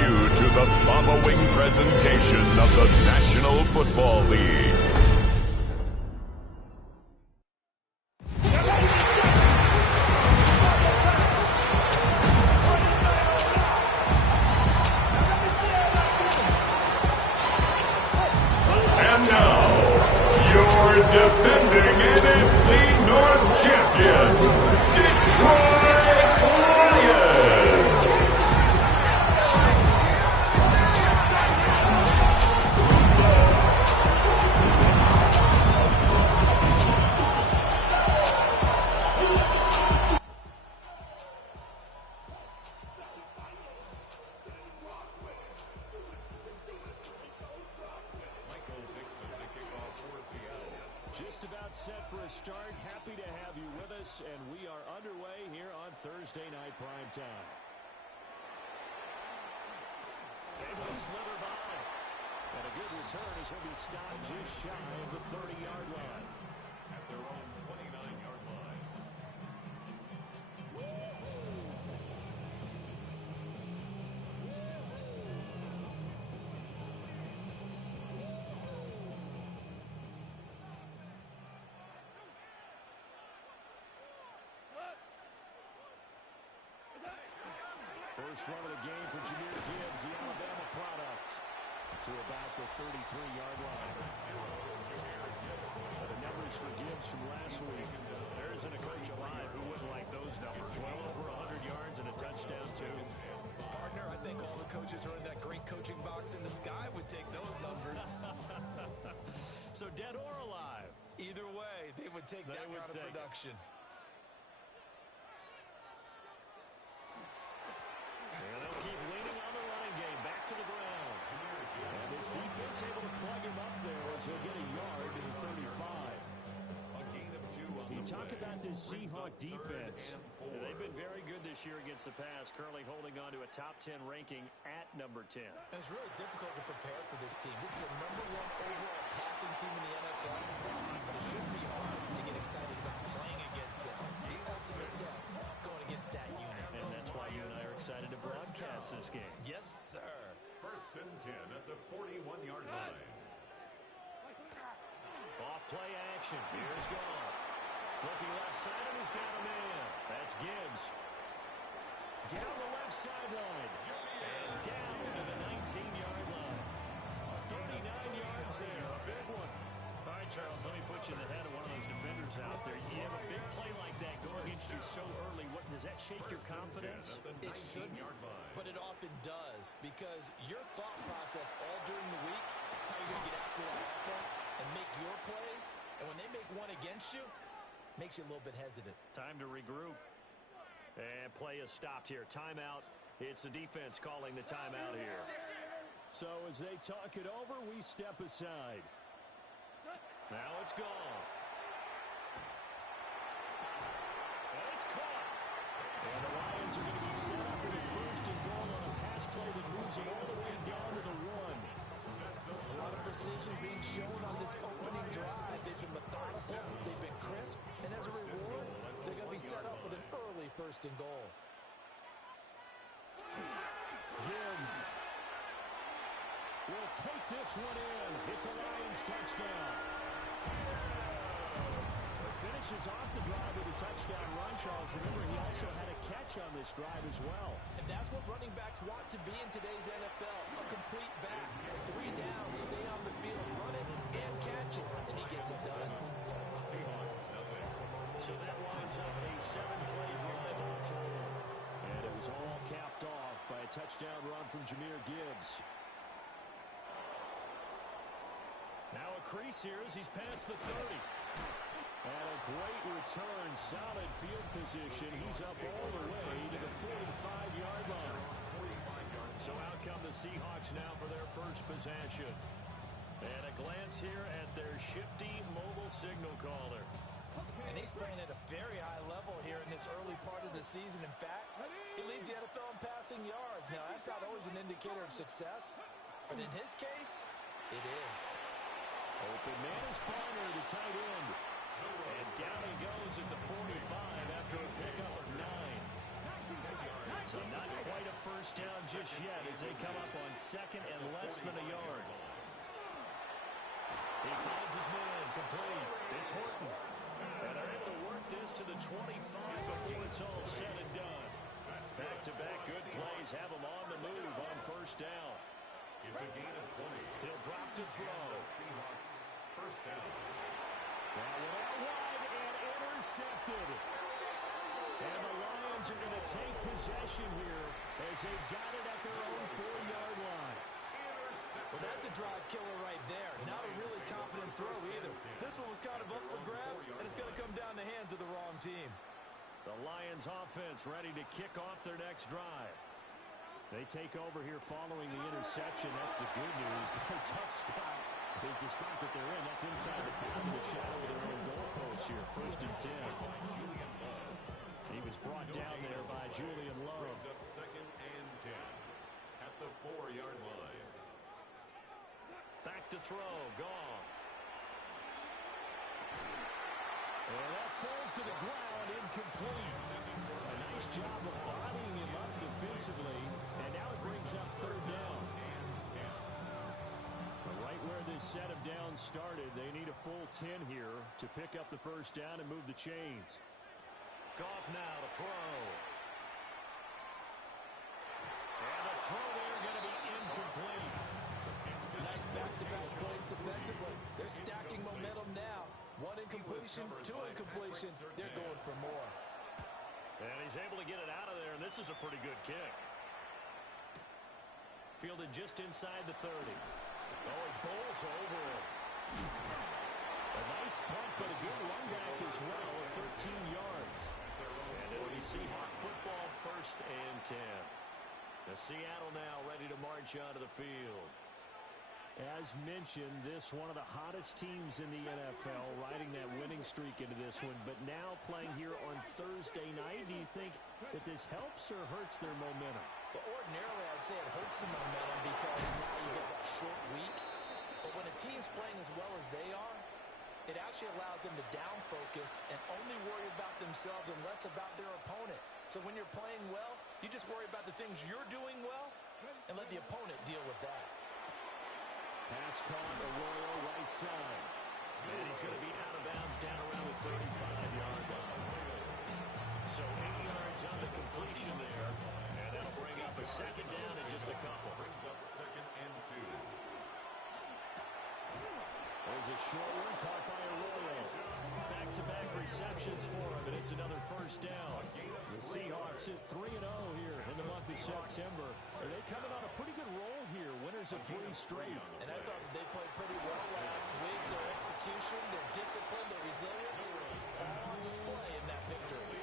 you to the following presentation of the National Football League. And now, your defending NFC North champion, Detroit Lions. Just about set for a start. Happy to have you with us, and we are underway here on Thursday Night Primetime. Able to slither by. And a good return as he'll be stopped just shy of the 30-yard line. At their own 29-yard line. First run of the game for Jahmyr Gibbs, the Alabama product, to about the 33-yard line. The numbers for Gibbs from last week. There isn't a coach alive who wouldn't like those numbers. Well over 100 yards and a touchdown, too. Partner, I think all the coaches who are in that great coaching box in the sky would take those numbers. So dead or alive? Either way, they would take that kind of production. And they'll keep leaning on the running game. Back to the ground. And this defense able to plug him up there as he'll get a yard to the 35. You talk about this Seahawks defense. They've been very good this year against the pass, currently holding on to a top 10 ranking at number 10. And it's really difficult to prepare for this team. This is the #1 overall passing team in the NFL. But it shouldn't be hard to get excited about playing against them. The ultimate test going against that unit. And that's why you and I are excited to broadcast this game. Yes, sir. First and 10 at the 41-yard line. Off play action. Here's Goff. Looking left side, and he's got a man. That's Gibbs. Down the left sideline. And down to the 19-yard line. 39 yards there. A big one. All right, Charles, let me put you in the head of one of those defenders out there. You have a big play like that go against you so early. What does that shake your confidence? It shouldn't, but it often does, because your thought process all during the week is how you're going to get after that offense and make your plays. And when they make one against you, makes you a little bit hesitant. Time to regroup. And play is stopped here. Timeout. It's the defense calling the timeout here. So as they talk it over, we step aside. Now it's gone. And it's caught. And the Lions are going to be set up with a first and goal on a pass play that moves them all the way down to the 1. A lot of precision being shown on this opening drive. They've been methodical, they've been crisp, and as a reward, they're going to be set up with an early first and goal. Gibbs will take this one in. It's a Lions touchdown. Finishes off the drive with a touchdown run, Charles. Remember, he also had a catch on this drive as well. And that's what running backs want to be in today's NFL. A complete back. 3 downs, stay on the field, run it, and catch it. And he gets it done. So that lines up a 7-play drive all total. And it was all capped off by a touchdown run from Jahmyr Gibbs. Now a crease here as he's past the 30. And a great return, solid field position. He's up all the way to the 45-yard line. So out come the Seahawks now for their first possession. And a glance here at their shifty mobile signal caller. And he's playing at a very high level here in this early part of the season. In fact, he leads the NFL in passing yards. Now, that's not always an indicator of success, but in his case, it is. Open man is Bonner, the tight end. And down he goes at the 45 after a pickup of 9. So not quite a first down just yet as they come up on second and less than a yard. He finds his man, complete. It's Horton. And they're able to work this to the 25 before it's all said and done. Back-to-back good plays have him on the move on first down. It's a gain of 20. He'll drop to throw. Seahawks first down. Now without wide and intercepted. And the Lions are going to take possession here as they've got it at their own 4-yard line. Well, that's a drive killer right there. Not a really confident throw either. This one was kind of up for grabs, and it's going to come down the hands of the wrong team. The Lions offense ready to kick off their next drive. They take over here following the interception. That's the good news. Their tough spot is the spot that they're in. That's inside the 5, in the shadow of their own goalpost here. First and 10. He was brought down there by Julian Love. Brings up second and 10 at the 4-yard line. Back to throw. Goff. And that falls to the ground, incomplete. A nice job of bodying him up defensively, and now it brings up third down. Right where this set of downs started, they need a full 10 here to pick up the first down and move the chains. Goff now to throw. And the throw there going to be incomplete. Nice back-to-back plays defensively. They're stacking momentum now. 1 incompletion, 2 incompletion. They're going for more. And he's able to get it out of there, and this is a pretty good kick. Fielded just inside the 30. Oh, he bowls over it. A nice punt, but a good run back as well at 13 yards. And it'll be Seahawks football, first and 10. The Seattle now ready to march onto the field. As mentioned, this one of the hottest teams in the NFL, riding that winning streak into this one, but now playing here on Thursday night. Do you think that this helps or hurts their momentum? Well, ordinarily, I'd say it hurts the momentum because now you get that short week. But when a team's playing as well as they are, it actually allows them to down focus and only worry about themselves and less about their opponent. So when you're playing well, you just worry about the things you're doing well and let the opponent deal with that. Pass caught, Arroyo right side. And he's going to be out of bounds down around the 35-yard line. So 8 yards on the completion there. And that'll bring up a second down in just a couple. Brings up second and 2. There's a short one caught by Arroyo. Back-to-back receptions for him, and it's another first down. The Seahawks hit 3-0 here in the month of September. And they're coming on a pretty good roll here, winners of 3 straight. And I thought they played pretty well last week. Their execution, their discipline, their resilience, all on display in that victory.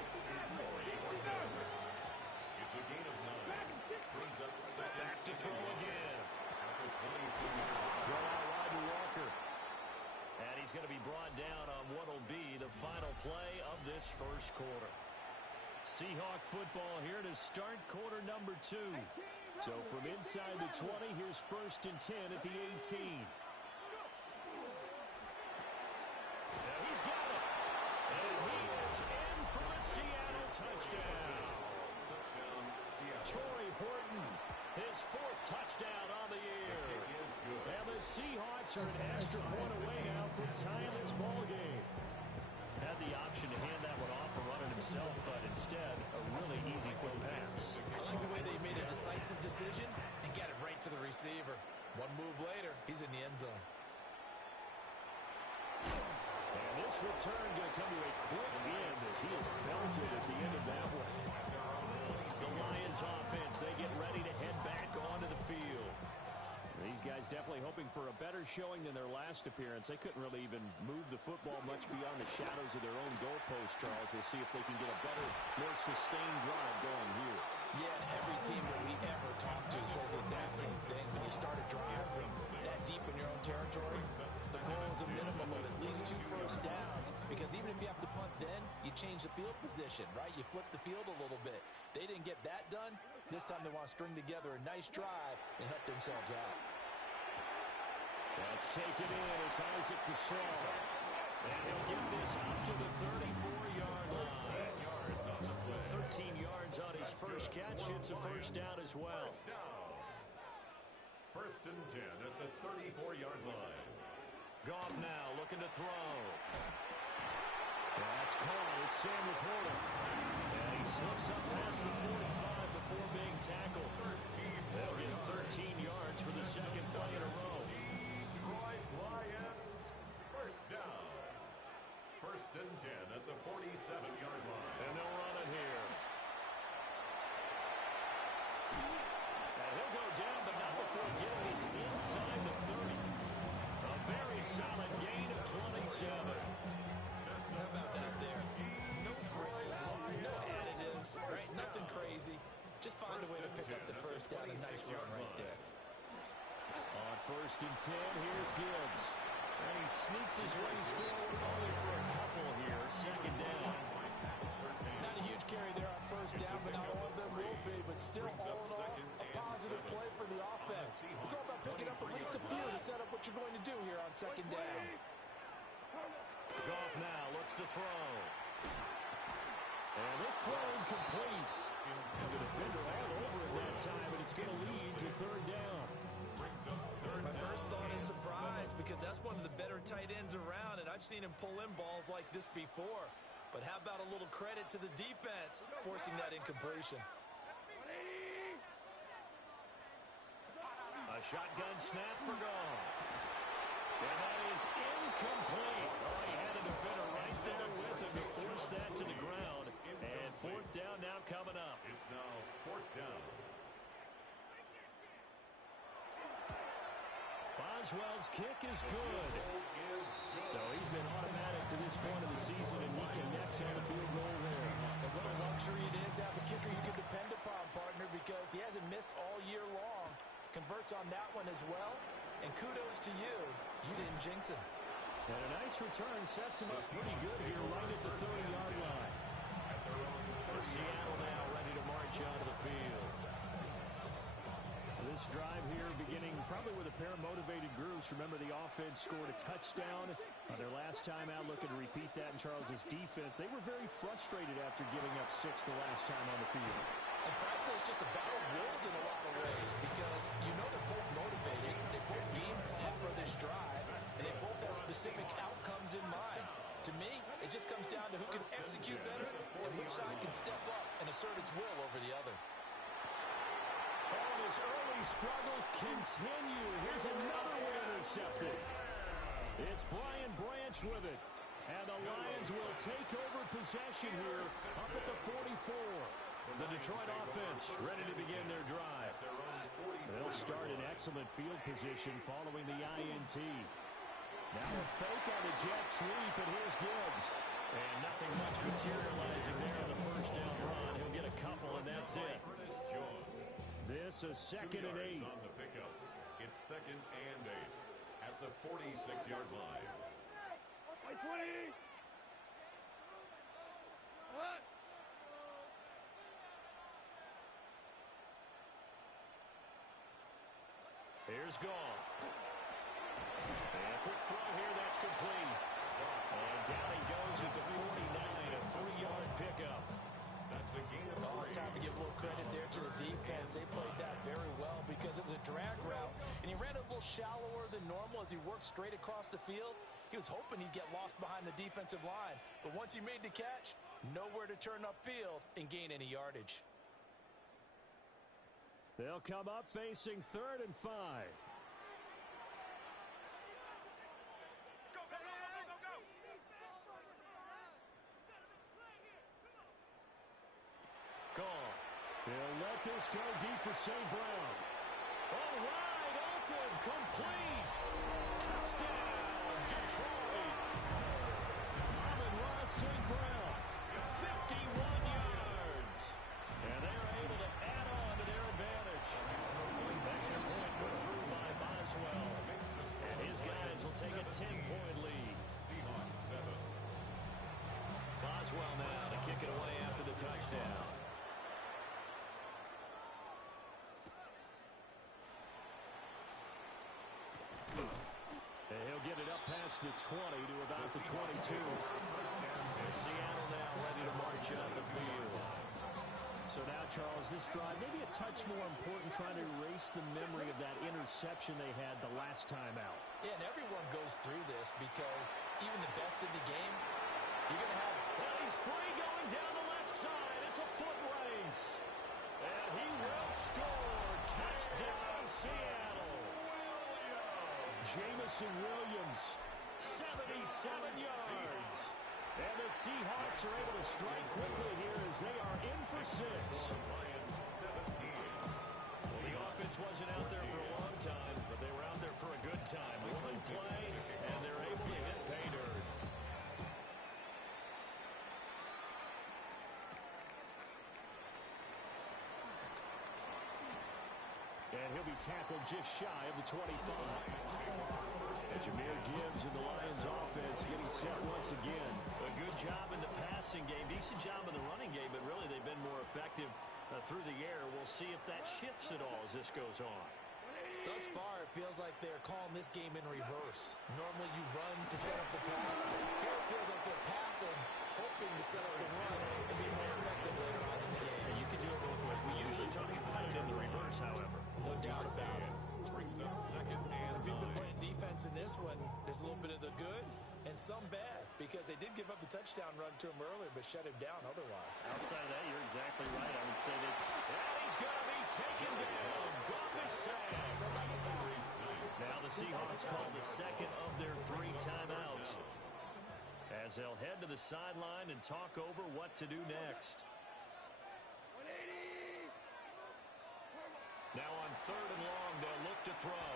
It's a gain of 9. Brings up second. Back to throw again. At the 22-yard. Throw out wide to Walker. And he's going to be brought down on what will be the final play of this first quarter. Seahawk football here to start quarter number 2. So from inside the 20, here's first and 10 at the 18. Now he's got it. And he is in for a Seattle touchdown. Touchdown, Seattle. Torrey Horton, his 4th touchdown on the year. And the Seahawks are an extra point away now from tying this ball game. Had the option to hand that one off or run it himself, but instead, a really easy quick pass. I like the way they made a decisive decision and got it right to the receiver. One move later, he's in the end zone. And this return going to come to a quick end as he is belted at the end of that one. The Lions offense, they get ready to head back onto the field. These guys definitely hoping for a better showing than their last appearance. They couldn't really even move the football much beyond the shadows of their own goalpost, Charles. We'll see if they can get a better, more sustained drive going here. Yeah, and every team that we ever talk to says the exact same thing. When you start a drive from that deep in your own territory, the goal is a minimum of at least 2 first downs. Because even if you have to punt then, you change the field position, right? You flip the field a little bit. They didn't get that done. This time they want to string together a nice drive and help themselves out. That's taken in. It's Isaac to Slaw. And he'll get this up to the 34-yard line. 13 yards on his first catch. It's a first down as well. First and 10 at the 34-yard line. Goff now looking to throw. That's caught. It's Sam Laporta. And he slips up past the 45 before being tackled. They'll get 13 yards for the second play in a row. Detroit Lions, first down. First and 10 at the 47-yard line. And they'll run it here. And he'll go down, but not before getting this inside the 30. A very solid gain of 27. How about that there? No frills, no additives, right? Nothing crazy. Just find a way to pick up the first down. A nice run right there. On first and 10, here's Gibbs. And he sneaks his way forward only for a couple here. Second down. Not a huge carry there on first down, but not all of them will be. But still, all in all, a positive play for the offense. It's all about picking up at least a few to set up what you're going to do here on second down. Goff now looks to throw. And this throw incomplete. And the defender all over it that time, and it's going to lead to third down. My first thought is surprise, because that's one of the better tight ends around, and I've seen him pull in balls like this before. But how about a little credit to the defense forcing that incompletion? A shotgun snap for Goff. And that is incomplete. Oh, he had a defender right there with him to force that to the ground. And fourth down now coming up. It's now fourth down. Boswell's kick is good. So he's been automatic to this point of the season, and he connects on the field goal there. And what a luxury it is to have a kicker you can depend upon, partner, because he hasn't missed all year long. Converts on that one as well. And kudos to you. You didn't jinx him. And a nice return sets him up pretty good here right at the 30-yard line. Seattle now ready to march onto the field. This drive here beginning probably with a pair of motivated groups. Remember, the offense scored a touchdown on their last time out. Looking to repeat that in Charles's defense. They were very frustrated after giving up 6 the last time on the field. And frankly, it's just a battle of wills in a lot of ways, because you know they're both motivated. They both game plan for this drive, and they both have specific outcomes in mind. To me, it just comes down to who can execute better and which side can step up and assert its will over the other. And his early struggles continue. Here's another one intercepted. It's Brian Branch with it. And the Lions will take over possession here up at the 44. The Detroit offense ready to begin their drive. They'll start in excellent field position following the INT. Now a fake on the jet sweep, and here's Gibbs. And nothing much materializing there on the first down run. He'll get a couple, and that's it. This is second and 8. On the pickup. It's second and 8 at the 46-yard line. Here's Goff. And a quick throw here, that's complete. And down he goes at the 49, a 3-yard pickup. That's a gain of 3. It's time to give a little credit there to the defense. They played that very well because it was a drag route, and he ran a little shallower than normal as he worked straight across the field. He was hoping he'd get lost behind the defensive line, but once he made the catch, nowhere to turn upfield and gain any yardage. They'll come up facing 3rd and 5. Goff. He'll let this go deep for St. Brown. Oh, wide open, complete. Touchdown, Detroit. Amon-Ra St. Brown, 51 yards. And they're able to add on to their advantage. Extra point put through by Boswell. And his guys will take a 10-point lead. Seahawks 7. Boswell now to kick it away after the touchdown. And he'll get it up past across the 20 to about the 22. Seattle now ready to march up the field. So now, Charles, this drive maybe a touch more important, trying to erase the memory of that interception they had the last time out. Yeah, and everyone goes through this because even the best in the game, you're going to have... Well, he's free going down the left side. It's a foot race. And he will score. Touchdown, Seattle. Jamison Williams, 77 yards. And the Seahawks are able to strike quickly here as they are in for 6. Well, the offense wasn't out there for a long time, but they were out there for a good time. One play, and they're able to hit pay dirt. And he'll be tackled just shy of the 25. And Jahmyr Gibbs in the Lions offense getting set once again. A good job in the passing game, decent job in the running game, but really they've been more effective through the air. We'll see if that shifts at all as this goes on. Thus far, it feels like they're calling this game in reverse. Normally you run to set up the pass. Here it feels like they're passing, hoping to set up the run and be more effective later on in the game. Yeah, you can do it both ways. We usually talk about it in the reverse, however. No doubt about it. Brings up second and Some people 9. playing defense in this one. There's a little bit of the good and some bad because they did give up the touchdown run to him earlier but shut him down otherwise. Outside of that, you're exactly right. I would say that. And he's going to be taken down. Goff is sacked. Now the Seahawks call the second of their 3 timeouts as they'll head to the sideline and talk over what to do next. Now on 3rd and long, they'll look to throw.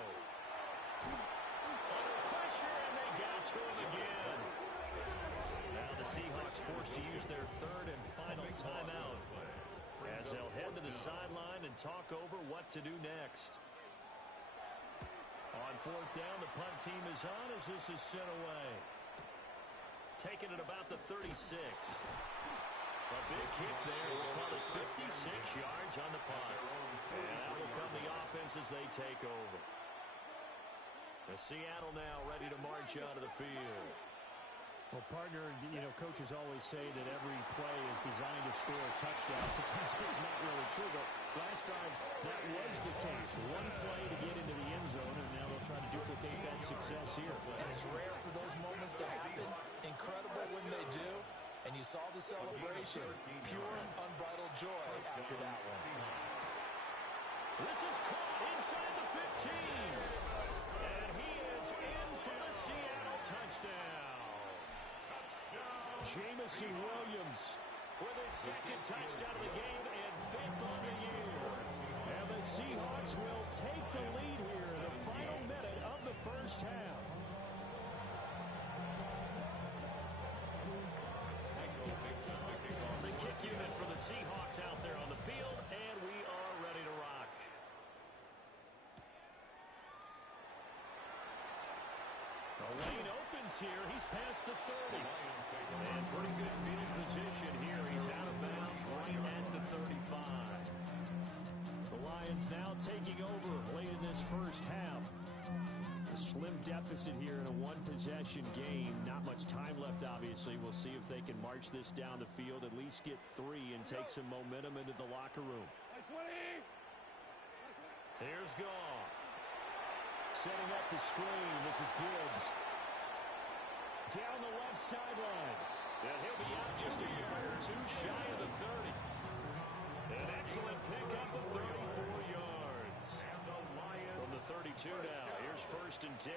Under pressure, and they got to him again. Now the Seahawks forced to use their 3rd and final timeout as they'll head to the sideline and talk over what to do next. On 4th down, the punt team is on as this is sent away. Taking it about the 36. A big hit there. We'll call it 56 yards on the punt. And that will come the offense as they take over. The Seattle now ready to march out of the field. Well, partner, coaches always say that every play is designed to score a touchdown. Sometimes it's not really true, but last drive, that was the case. One play to get into the end zone, and now they'll try to duplicate that success here. And it's rare for those moments to happen. Incredible when they do. And you saw the celebration. Pure, unbridled joy after that one. This is caught inside the 15. And he is in for the Seattle touchdown. Jamison Williams with his 2nd touchdown of the game and 5th on the year. And the Seahawks will take the lead here in the final minute of the first half. The kick unit for the Seahawks out there on the field, and we are ready to rock. The lane opens here. He's past the 30. And pretty good field position here. He's out of bounds right at the 35. The Lions now taking over late in this first half. A slim deficit here in a one-possession game. Not much time left, obviously. We'll see if they can march this down the field, at least get 3 and take some momentum into the locker room. Here's Goff. Setting up the screen. This is Gibbs. Down the left sideline. And he'll be out just a yard or 2 shy of the 30. An excellent pickup of 34 yards. From the 32 now. Here's 1st and 10.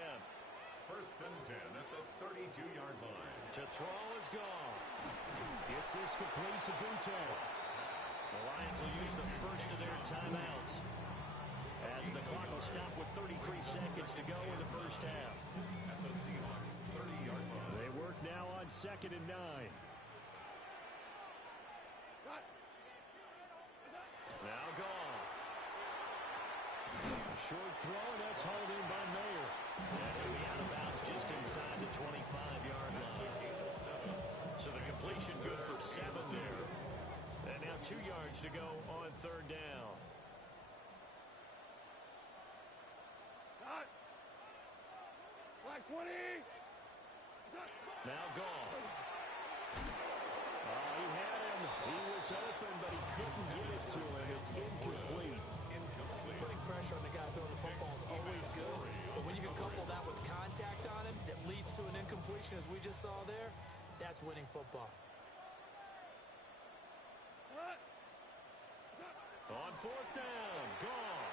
1st and 10 at the 32-yard line. To throw is Goff. Gets this complete to Butte. The Lions will use the first of their timeouts as the clock will stop with 33 seconds to go in the first half. At the Seahawks 30-yard line. They work now on 2nd and 9. Now Goff. A short throw, and that's hauled in by Mayer. And he'll be out of bounds just inside the 25-yard line. So the completion good for 7 there. And now 2 yards to go on 3rd down. Black 20. Now gone. Oh, he had him. He was open, but he couldn't get it to him. It's incomplete. Putting pressure on the guy throwing the football is always good, but when you can couple that with contact on him that leads to an incompletion, as we just saw there, that's winning football. On fourth down, Goff.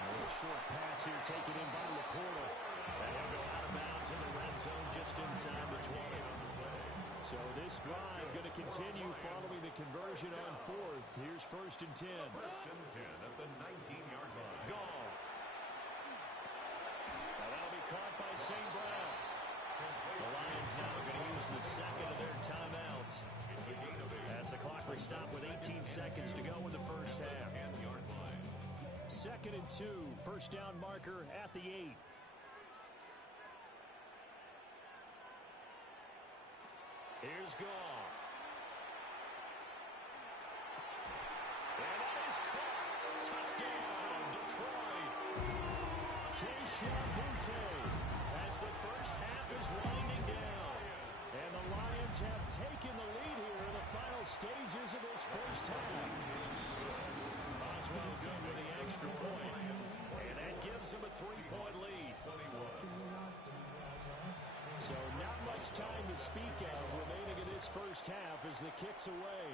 A little short pass here taken in by Laporta. And he'll go out of bounds in the red zone just inside the 20. So this drive going to continue following the conversion on fourth. Here's first and 10. First and 10 at the 19-yard line. Goff. Now that'll be caught by St. Brown. The Lions now going to use the second of their timeouts as the clock will stop with 18 seconds to go in the first half. 10-yard line. Second and 2, first down marker at the 8. Here's Goff. And that is caught. Touchdown, Detroit. Keyshawn Boutte as the first half is winding down. And the Lions have taken the lead here in the final stages of this first half. Boswell good with the extra point. And that gives him a 3-point lead. So not much time to speak of remaining in this first half as the kick's away.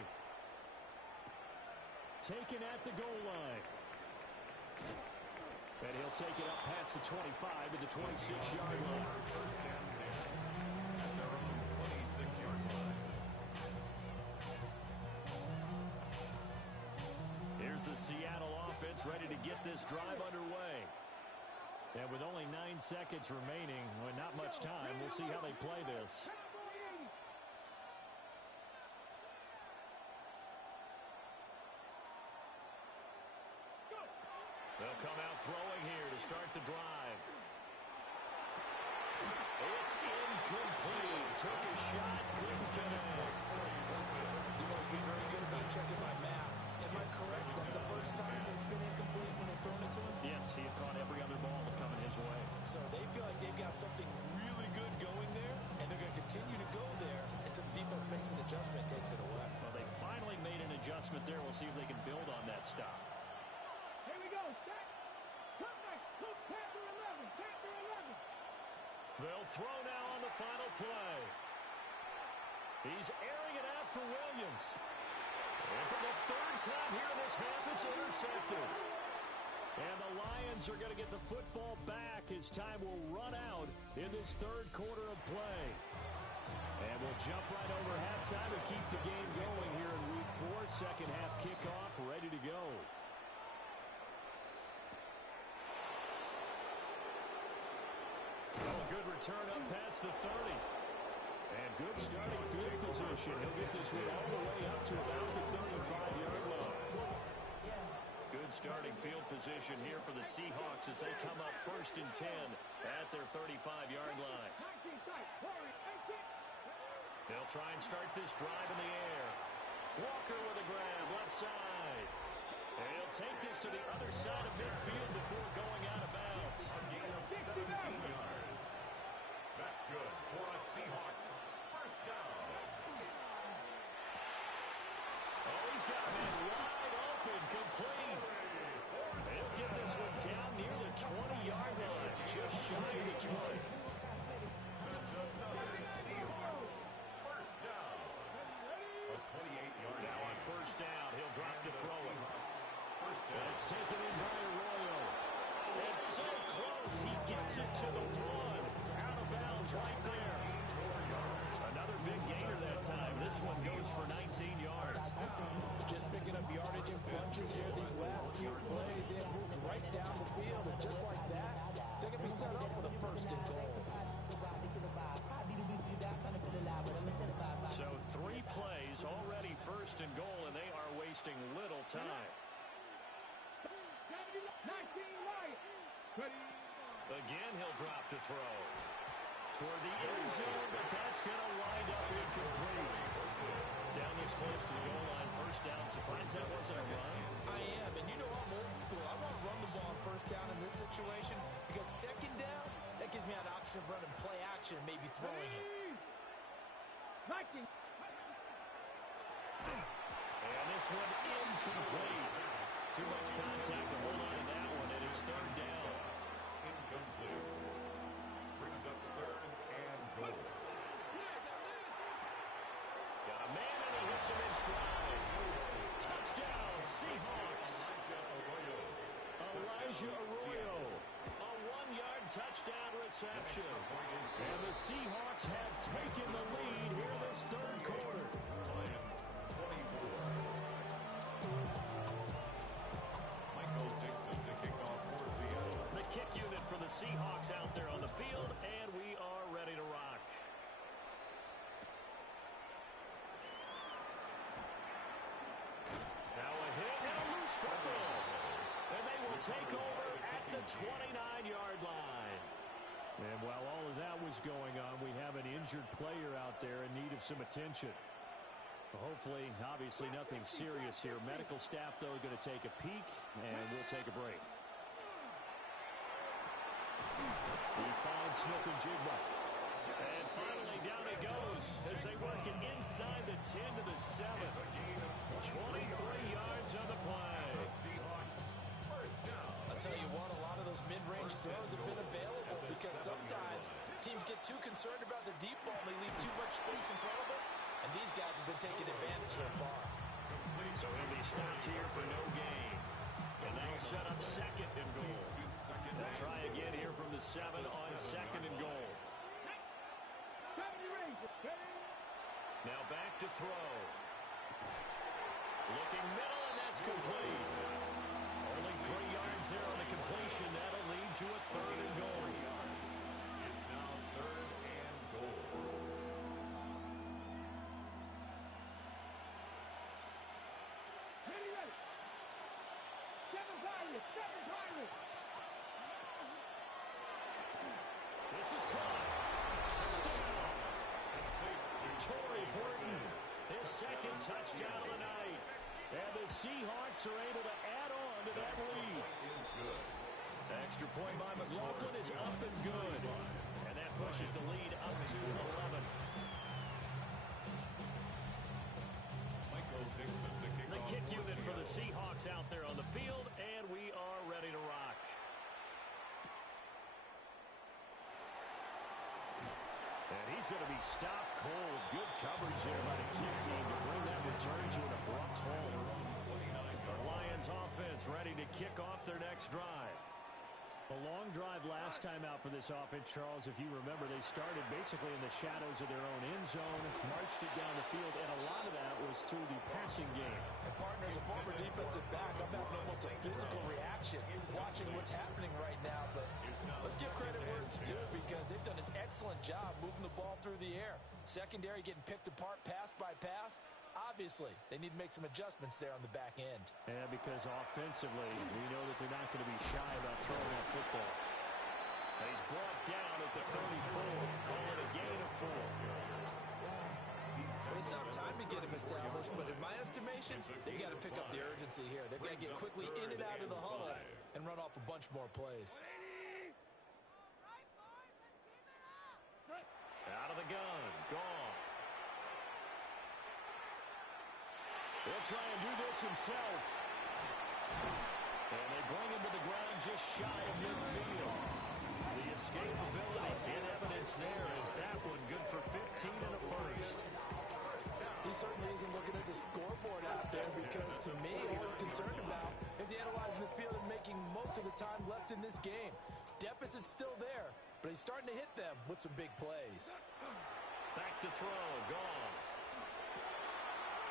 Taken at the goal line. And he'll take it up past the 25 to the 26-yard line. First and 10 at their own 26-yard line. Here's the Seattle offense ready to get this drive underway. And with only 9 seconds remaining, well, not much time, we'll see how they play this. They'll come out throwing here to start the drive. It's incomplete. Took a shot, couldn't connect. You must be very good about checking my math. Am I correct? That's the first time that it's been incomplete when they've thrown it to him? Yes, he had caught every other ball coming his way. So they feel like they've got something really good going there, and they're going to continue to go there until the defense makes an adjustment and takes it away. Well, they finally made an adjustment there. We'll see if they can build on that stop. Here we go. Set. Come back. Look, Panther 11. Panther 11. They'll throw now on the final play. He's airing it out for Williams. And for the third time here in this half, it's intercepted. And the Lions are going to get the football back as time will run out in this third quarter of play. And we'll jump right over halftime and keep the game going here in Week 4. Second half kickoff ready to go. Oh, good return up past the 30. And good starting field position. He'll get this one all the way up to about the 35-yard line. Good starting field position here for the Seahawks as they come up first and 10 at their 35-yard line. They'll try and start this drive in the air. Walker with a grab, left side. And he'll take this to the other side of midfield before going out of bounds. A gain of 17 yards. That's good for a Seahawks first down. Oh, he's got man wide open, complete. He'll get this one down near the 20-yard line, just shy of the 20. That's another Seahawks first down. A 28-yard Now on first down, he'll drop to throw it. First down. It's taken in by Arroyo. It's so close, he gets it to the 1. Out of bounds right there. Another big gainer that time. This one goes for 19 yards. Just picking up yardage in bunches here these last few plays. They have moved right down the field, and just like that, they're going to be set up with a first and goal. So 3 plays already first and goal, and they are wasting little time. Again, he'll drop to throw. Toward the end zone, but that's going to wind up incomplete. Down this close to the goal line, first down. Surprised that wasn't a run. I am, and you know I'm old school. I want to run the ball on first down in this situation because second down, that gives me an option of running play action and maybe throwing it. Liking. And this one incomplete. Too much contact to hold on to that one, and it's third down. Incomplete. Brings up third and goal. Got a man, and he hits him in stride. Touchdown, Seahawks. Elijah Arroyo. A 1-yard touchdown reception. And the Seahawks have taken the lead here in this third quarter. Lions 24. Michael Dixon to kick off for Seattle. The kick unit for the Seahawks out there on the field, and we are ready to rock. Now a hit and a loose football. And they will take over at the 29-yard line. And while all of that was going on, we have an injured player out there in need of some attention. Hopefully, obviously nothing serious here. Medical staff, though, going to take a peek, and we'll take a break. He finds Smith and Jigba. And finally down he goes as they work it inside the 10 to the 7. 23 yards on the play. Seahawks first down. I'll tell you what, a lot of those mid-range throws have been available because sometimes teams get too concerned about the deep ball and they leave too much space in front of them. And these guys have been taking advantage so far. So he'll be stopped here for no gain. And they'll set up second and goal. They'll try again here from the 7 on second and goal. Now back to throw. Looking middle, and that's complete. Only 3 yards there on the completion. That'll lead to a third and goal. It's now third and goal. Ready, ready. Seven Pirates. This is caught. Touchdown. Torrey Burton, his second touchdown of the night. And the Seahawks are able to add on to that lead. Extra point by McLaughlin is up and good. And that pushes the lead up to 11. Michael Dixon to kick The off kick for unit for the Seattle. Seahawks out there on the field, and we are ready to rock. And he's going to be stopped cold. Good coverage there by the kick team to bring that return to an abrupt halt. The Lions offense ready to kick off their next drive. A long drive last time out for this offense, Charles. If you remember, they started basically in the shadows of their own end zone, marched it down the field, and a lot of that was through the passing game. And partners, a former defensive back, I'm having almost a physical reaction watching what's happening right now. But let's give credit where it's due because they've done an excellent job moving the ball through the air. Secondary getting picked apart pass by pass. Obviously, they need to make some adjustments there on the back end. Yeah, because offensively, we know that they're not going to be shy about throwing that football. And he's brought down at the 34. Call it a gain of 4. They still have time to get him established, but in my estimation, they've got to pick up the urgency here. They've got to get quickly in and out of the huddle and run off a bunch more plays. Out of the gun. Goff. He'll try and do this himself. And they bring him to the ground just shy of midfield. The escapability in evidence there is that one good for 15 and a first. He certainly isn't looking at the scoreboard out there because, to me, all he's concerned about is analyzing the field and making most of the time left in this game. Deficit's still there, but he's starting to hit them with some big plays. Back to throw. Goff.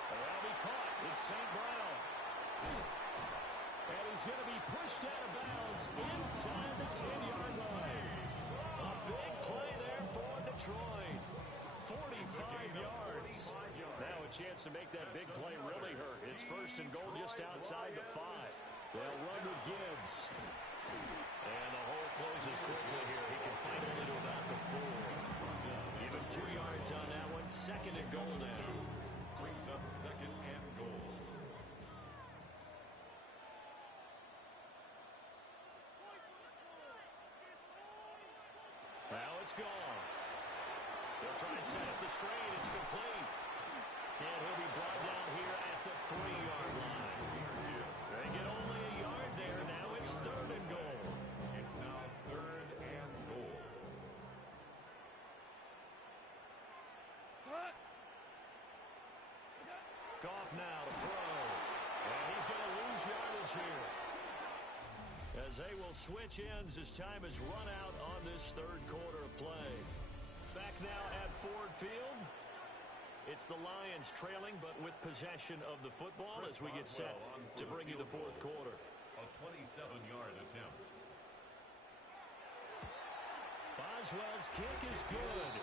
That'll be caught. It's St. Brown. And he's going to be pushed out of bounds inside the 10-yard line. A big play there for Detroit. 45 yards. Now a chance to make that big play really hurt. It's first and goal just outside the 5. They'll run with Gibbs. And the hole closes quickly here. He can fight only to about the 4. Give him 2 yards on that one. Second and goal now. Brings up second and goal. it's gone. They'll try and set up the screen. It's complete. And he'll be brought down here at the 3-yard line. They get only a yard there. Now it's 3rd and goal. It's now 3rd and goal. Goff now to throw. And he's going to lose yardage here. As they will switch ends as time has run out on this 3rd quarter of play. Back now at Ford Field. It's the Lions trailing, but with possession of the football as we get set to bring you the 4th quarter. A 27-yard attempt. Boswell's kick is good.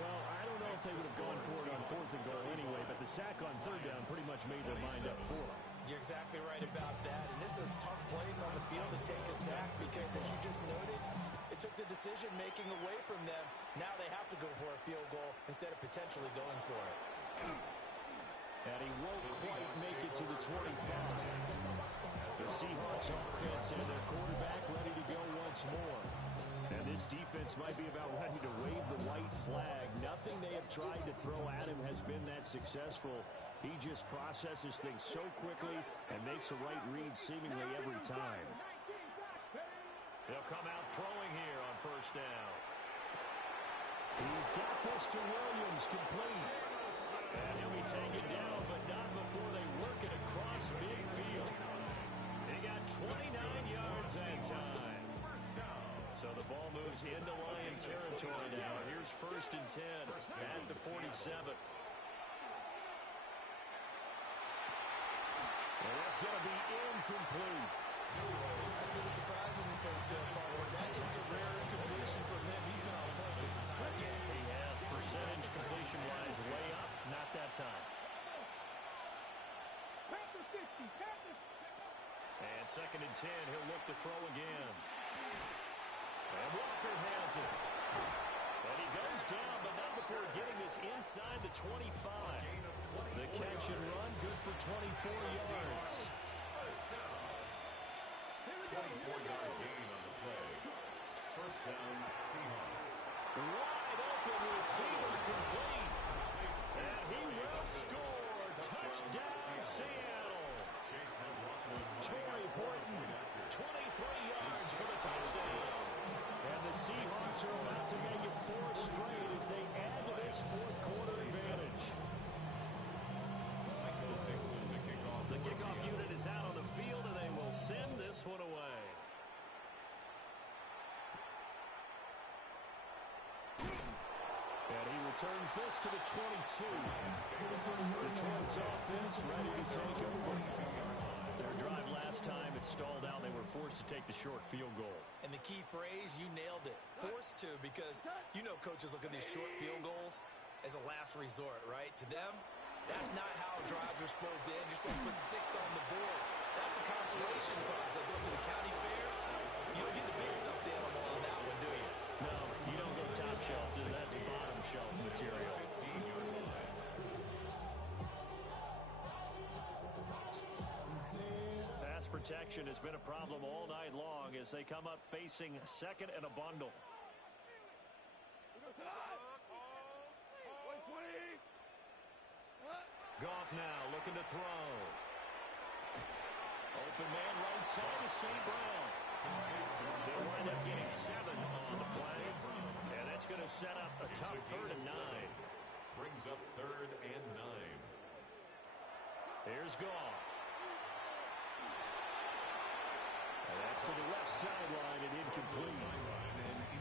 Well, I don't know if they would have gone for it on 4th and goal anyway, but the sack on 3rd down pretty much made their mind up for them. You're exactly right about that. And this is a tough place on the field to take a sack because, as you just noted, it took the decision-making away from them. Now they have to go for a field goal instead of potentially going for it. And he won't quite make it to the 25. The Seahawks offense and their quarterback ready to go once more. And this defense might be about ready to wave the white flag. Nothing they have tried to throw at him has been that successful. He just processes things so quickly and makes the right read seemingly every time. They'll come out throwing here on 1st down. He's got this to Williams, complete. And he'll be taken down, but not before they work it across midfield. They got 29 yards that time. So the ball moves into Lion territory now. Here's 1st and 10 at the 47. And that's going to be incomplete. I see the surprise in your face there, partner. That is a rare incompletion from him. He's been on point this entire game. He has percentage completion-wise way up. Not that time. And 2nd and 10. He'll look to throw again. And Walker has it. And he goes down, but not before getting this inside the 25. The catch and run, good for 24 yards. 24-yard gain on the play. 1st down, Seahawks. Wide open receiver complete. And he will score. Touchdown, Seattle. Torrey Horton, 23 yards for the touchdown. And the Seahawks are about to make it 4 straight as they add to this 4th quarter advantage. The kickoff unit is out on the field, and they will send this one away. And he returns this to the 22. Detroit's offense ready to take over. Their drive last time, it stalled out. They were forced to take the short field goal. And the key phrase, you nailed it. Forced to, because you know coaches look at these short field goals as a last resort, right? To them, that's not how drives are supposed to end. You're supposed to put 6 on the board. That's a consolation prize that goes to the county fair. You don't get the big stuffed animal on that one, do you? No, you don't go top shelf. That's bottom shelf material. Pass protection has been a problem all night long as they come up facing 2nd and a bundle. Goff now looking to throw. Open man right side to St. Brown. They'll wind up getting 7 on the play. And that's going to set up a tough 3rd and 9. Brings up 3rd and 9. Here's Goff. And that's to the left sideline and incomplete.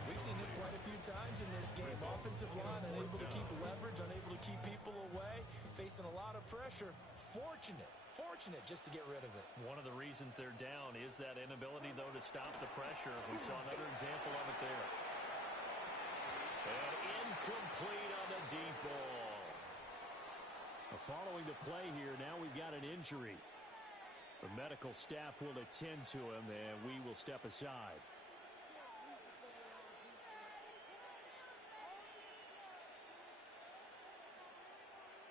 We've seen this quite a few times in this game. Offensive line unable to keep leverage, unable to keep people away, facing a lot of pressure. Fortunate just to get rid of it. One of the reasons they're down is that inability, though, to stop the pressure. We saw another example of it there. And incomplete on the deep ball. Following the play here, now we've got an injury. The medical staff will attend to him, and we will step aside.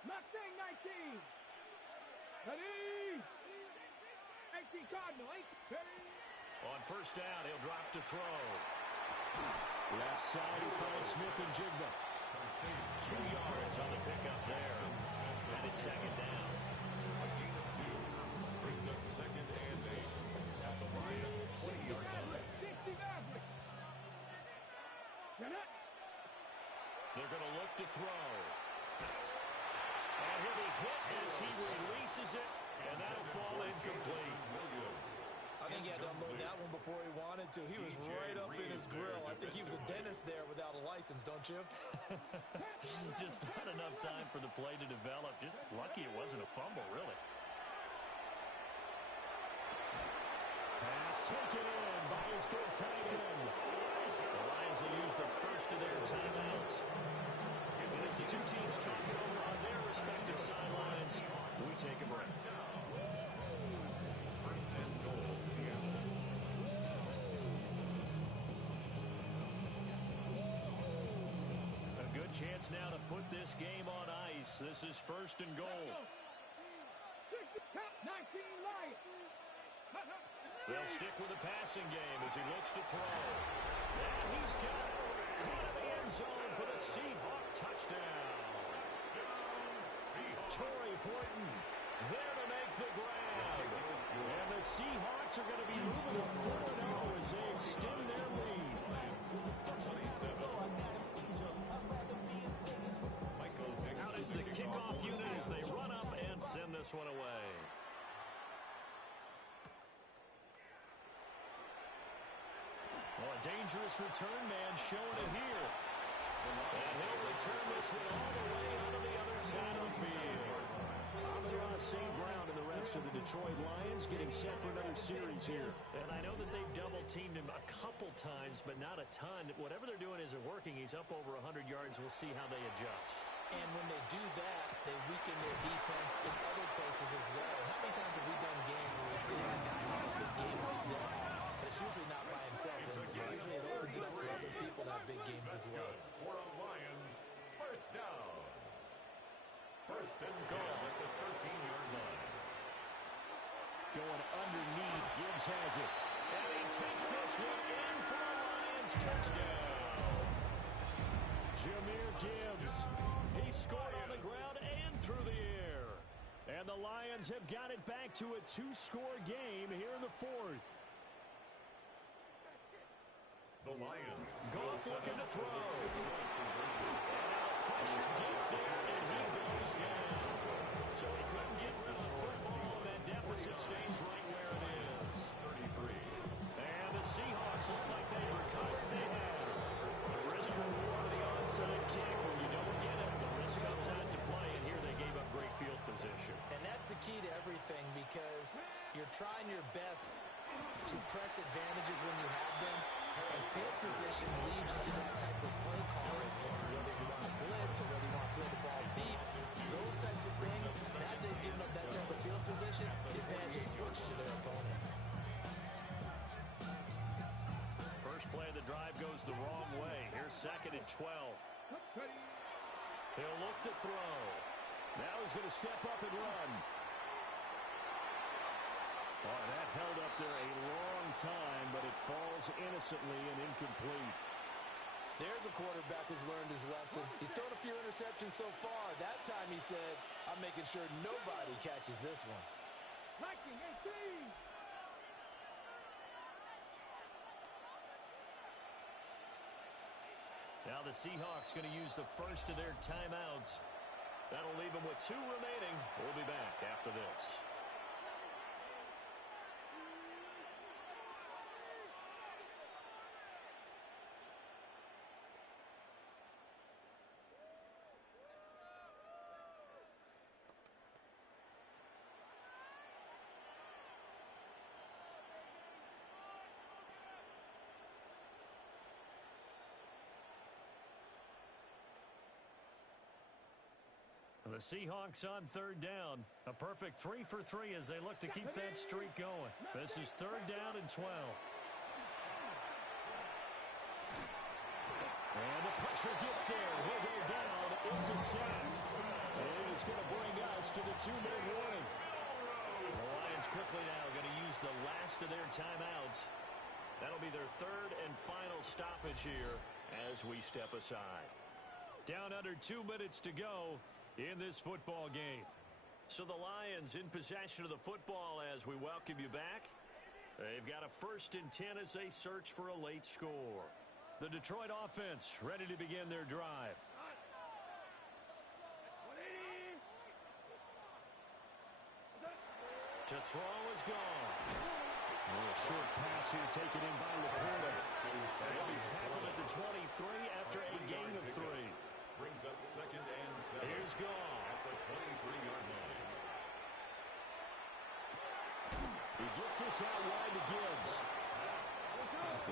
Mustang 19. Ready. 18 Cardinal. 8. Ready. On 1st down, he'll drop to throw. Left side, he finds Smith and Jigba. 2 yards on the pickup there. And it's second down. A gain of 2 brings up second and 8 at the Lions' 20-yard line. 60 Maverick. They're going to look to throw. And he'll be hit as he releases it, and that'll fall incomplete. I think he had to unload that one before he wanted to. He was right up in his grill. I think he was a dentist there without a license, don't you? Just not enough time for the play to develop. Just lucky it wasn't a fumble, really. Pass taken in by his big tight end. The Lions will use the first of their timeouts. And as the two teams talk it over on their respective sidelines, we take a break. First and goal, Seattle. A good chance now to put this game on ice. This is first and goal. 19 Lions. They'll stick with the passing game as he looks to throw. And he's got it. Caught in the end zone for the Seahawk touchdown. Torrey Horton there to make the grab. And the Seahawks are going to be moving to 4-0 as they extend their lead. Out is the kickoff unit as they run up and send this one away. Well, a dangerous return man showing it here. And he'll return this one all the way onto the other side of the field. They're on the same ground in the rest of the Detroit Lions, getting set for another series here. And I know that they've double-teamed him a couple times, but not a ton. Whatever they're doing isn't working. He's up over 100 yards. We'll see how they adjust. And when they do that, they weaken their defense in other places as well. How many times have we done games where we've seen a guy have a big game like this? But it's usually not by himself, is it? Usually it opens it up for other people to have big games as well. For a Lions first down. First and goal at the 13-yard line. Going underneath, Gibbs has it. And he takes this one in for a Lions touchdown. Jahmyr Gibbs. He scored on the ground and through the air. And the Lions have got it back to a 2-score game here in the fourth. The Lions. Goff looking to throw. And now pressure gets there, and he goes down. So he couldn't get rid of the football, and that deficit stays right where it is. 33. And the Seahawks looks like they recovered. They have. The risk reward of the onside kick. When you don't get it, the risk comes out to play, and here they gave up great field position. And that's the key to everything, because you're trying your best to press advantages when you have them. And field position leads you to that type of play calling, whether you want to blitz or whether you want to throw the ball deep. Those types of things, now that they've given up that type of field position, the advantage is switched to their opponent. First play of the drive goes the wrong way. Here's second and 12. He'll look to throw. Now he's going to step up and run. Oh, that held up there a long time, but it falls innocently and incomplete. There's a quarterback who's learned his lesson. He's thrown a few interceptions so far. That time he said, I'm making sure nobody catches this one. Liking 18. Now the Seahawks going to use the first of their timeouts. That'll leave them with 2 remaining. We'll be back after this. The Seahawks on third down. A perfect 3 for 3 as they look to keep that streak going. This is third down and 12. And the pressure gets there. He'll go down. It's a sack. And it's going to bring us to the 2-minute warning. The Lions quickly now going to use the last of their timeouts That'll be their third and final stoppage here as we step aside. Down under 2 minutes to go in this football game. So the Lions in possession of the football as we welcome you back. They've got a 1st and 10 as they search for a late score. The Detroit offense ready to begin their drive. To throw is gone. A little short pass here taken in by Laporta. They'll be tackled at the 23 after a gain of 3. Brings up 2nd and 7. Here's Goff. At the 23-yard line. He gets this out wide to Gibbs.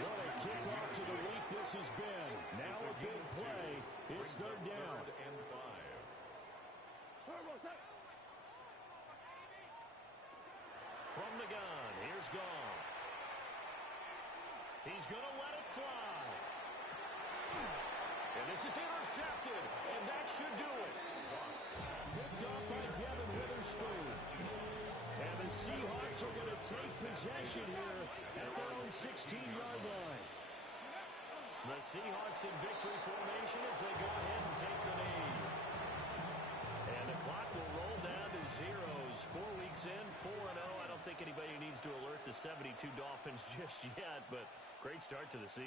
What a kickoff to the week this has been. Now a big play. It's 3rd down. 3rd and 5. From the gun, here's Goff. He's going to let it fly. And this is intercepted, and that should do it. Picked off by Devin Witherspoon. And the Seahawks are going to take possession here at their own 16-yard line. The Seahawks in victory formation as they go ahead and take the lead. And the clock will roll down to zeros. 4 weeks in, 4-0. I don't think anybody needs to alert the 72 Dolphins just yet, but great start to the season.